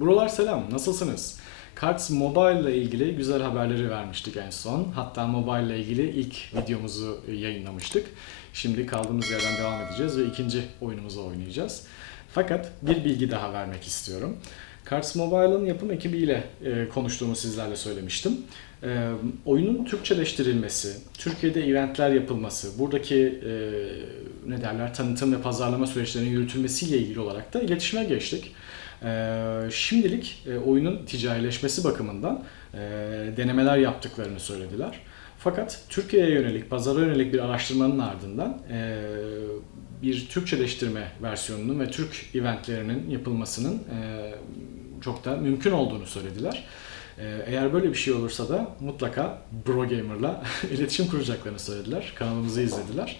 Buralar selam, nasılsınız? Cards Mobile ile ilgili güzel haberleri vermiştik en son. Hatta Mobile ile ilgili ilk videomuzu yayınlamıştık. Şimdi kaldığımız yerden devam edeceğiz ve ikinci oyunumuzu oynayacağız. Fakat bir bilgi daha vermek istiyorum. Cards Mobile'ın yapım ekibiyle e, konuştuğumu sizlerle söylemiştim. E, oyunun Türkçeleştirilmesi, Türkiye'de eventler yapılması, buradaki e, ne derler tanıtım ve pazarlama süreçlerinin yürütülmesiyle ilgili olarak da iletişime geçtik. E, şimdilik e, oyunun ticarileşmesi bakımından e, denemeler yaptıklarını söylediler. Fakat Türkiye'ye yönelik, pazara yönelik bir araştırmanın ardından e, bir Türkçeleştirme versiyonunun ve Türk eventlerinin yapılmasının çok da mümkün olduğunu söylediler. Ee, Eğer böyle bir şey olursa da mutlaka Brogamer'la iletişim kuracaklarını söylediler. Kanalımızı izlediler.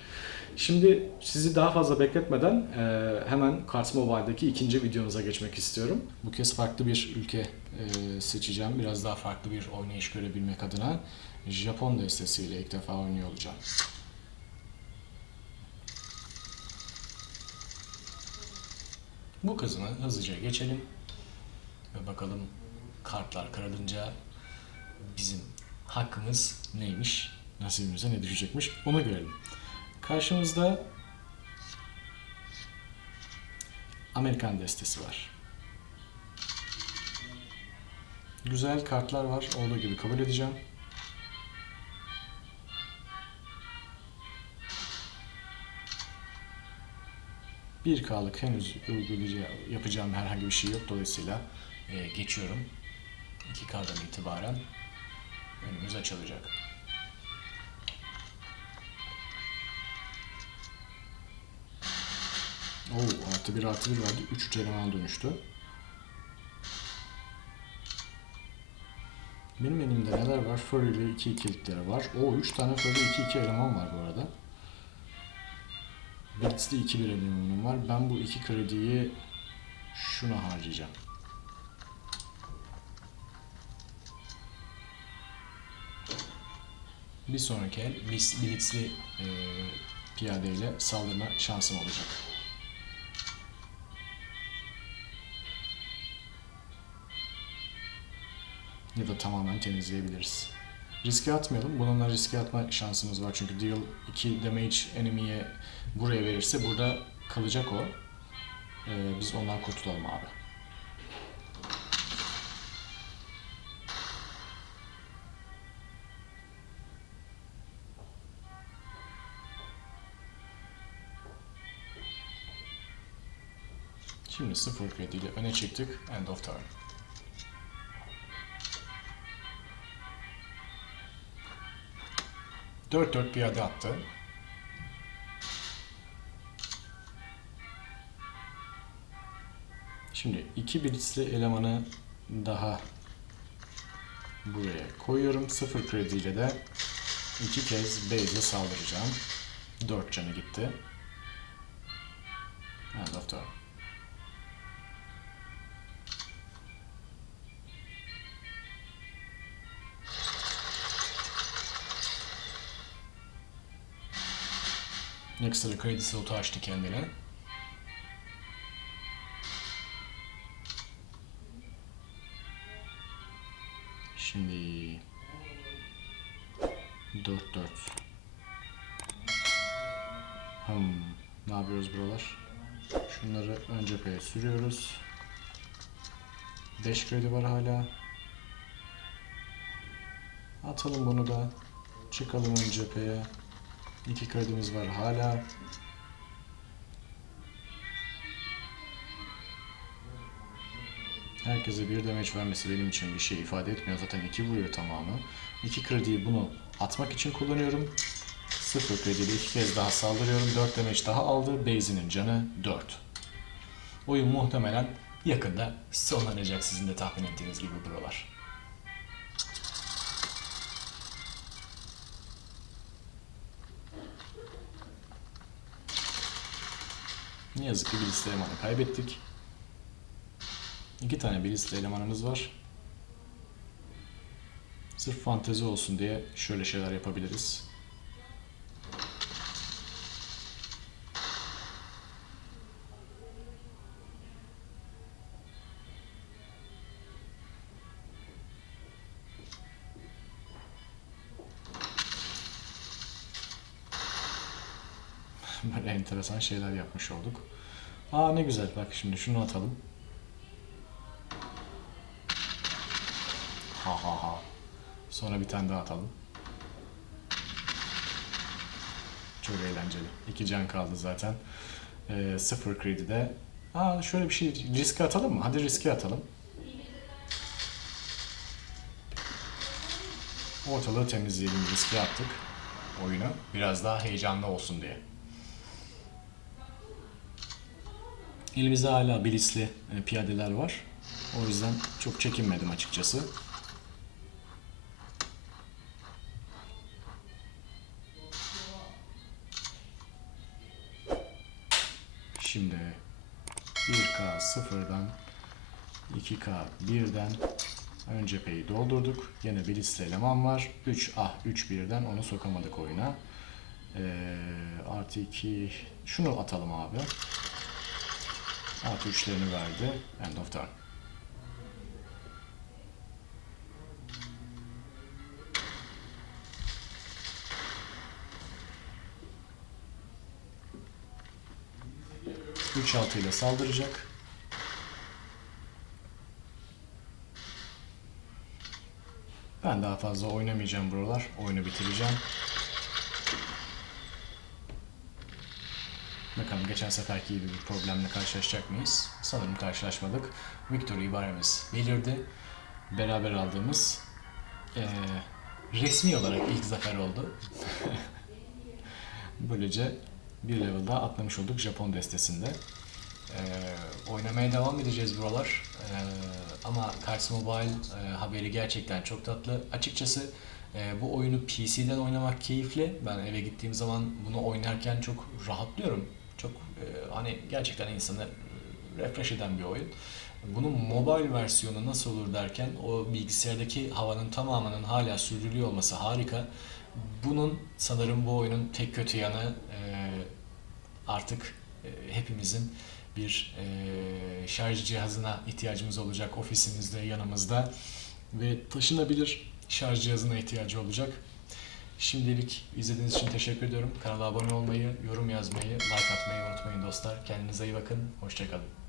Şimdi sizi daha fazla bekletmeden e, hemen Cards Mobile'daki ikinci videomuza geçmek istiyorum. Bu kez farklı bir ülke e, seçeceğim. Biraz daha farklı bir oynayış görebilmek adına. Japon destesiyle ilk defa oynuyor olacağım. Bu kısmı hızlıca geçelim ve bakalım kartlar kırılınca bizim hakkımız neymiş, nasibimize ne düşecekmiş onu görelim. Karşımızda Amerikan destesi var. Güzel kartlar var. Olduğu gibi kabul edeceğim. Bir K'lık henüz yapacağım herhangi bir şey yok. Dolayısıyla e, geçiyorum. 2K'dan itibaren önümüz açılacak. Oo, artı bir artı bir verdi. 3 eleman dönüştü. Benim elimde neler var? Furry ile 2 ikilikleri var. O 3 tane Furry 2 2 eleman var bu arada. Blitz'li 2 bir elemanım var. Ben bu 2 krediyi şuna harcayacağım. Bir sonraki el Blitz- Blitz'li e, piyadeyle saldırma şansım olacak. Ya da tamamen temizleyebiliriz. Riske atmayalım. Bununla riske atma şansımız var. Çünkü deal 2 damage enemy'ye buraya verirse burada kalacak o. Ee, biz ondan kurtulalım abi. Şimdi 0 krediyle öne çıktık. End of turn. Dört dört piyade attı. Şimdi iki blitzli elemanı daha buraya koyuyorum. Sıfır krediyle de iki kez base'e saldıracağım. Dört canı gitti. End of turn. Ekstra kredi slotu açtı kendine. Şimdi 4 4. Hmm, ne yapıyoruz buralar? Şunları ön cepheye sürüyoruz. 5 kredi var hala. Atalım bunu da. Çıkalım ön cepheye. 2 kredimiz var hala. Herkese bir damage vermesi benim için bir şey ifade etmiyor. Zaten 2 vuruyor tamamı. 2 krediyi bunu atmak için kullanıyorum. 0 krediyle 2 kez daha saldırıyorum. 4 damage daha aldı. Base'inin canı 4. Oyun muhtemelen yakında sonlanacak sizin de tahmin ettiğiniz gibi buralar. Ne yazık ki bir elemanı kaybettik. İki tane bir elemanımız var. Sırf fantezi olsun diye şöyle şeyler yapabiliriz. Böyle enteresan şeyler yapmış olduk. Aa ne güzel bak şimdi şunu atalım. Ha ha ha. Sonra bir tane daha atalım. Çok eğlenceli. İki can kaldı zaten. Ee, sıfır kredi de. Aa şöyle bir şey riske atalım mı? Hadi riske atalım. Ortalığı temizleyelim riske attık oyunu. Biraz daha heyecanlı olsun diye. Elimizde hala bilisli e, piyadeler var. O yüzden çok çekinmedim açıkçası. Şimdi 1K sıfırdan 2K birden ön cepheyi doldurduk. Yine bir liste eleman var. 3 ah 3 birden onu sokamadık oyuna. Ee, artı 2 şunu atalım abi. Artı 3'lerini verdi. End of turn. Üç altı ile saldıracak. Ben daha fazla oynamayacağım buralar. Oyunu bitireceğim. Bakalım geçen seferki gibi bir problemle karşılaşacak mıyız? Sanırım karşılaşmadık. Victory ibaremiz belirdi. Beraber aldığımız eee, resmi olarak ilk zafer oldu. Böylece bir level daha atlamış olduk Japon destesinde. Eee, oynamaya devam edeceğiz buralar. Eee, ama Cards Mobile eee, haberi gerçekten çok tatlı. Açıkçası eee, bu oyunu PC'den oynamak keyifli. Ben eve gittiğim zaman bunu oynarken çok rahatlıyorum. Eee, hani gerçekten insanı refresh eden bir oyun. Bunun mobile versiyonu nasıl olur derken o bilgisayardaki havanın tamamının hala sürdürülüyor olması harika. Bunun sanırım bu oyunun tek kötü yanı eee, artık eee, hepimizin bir eee, şarj cihazına ihtiyacımız olacak ofisimizde, yanımızda ve taşınabilir şarj cihazına ihtiyacı olacak. Şimdilik izlediğiniz için teşekkür ediyorum. Kanala abone olmayı, yorum yazmayı, like atmayı unutmayın dostlar. Kendinize iyi bakın. Hoşçakalın.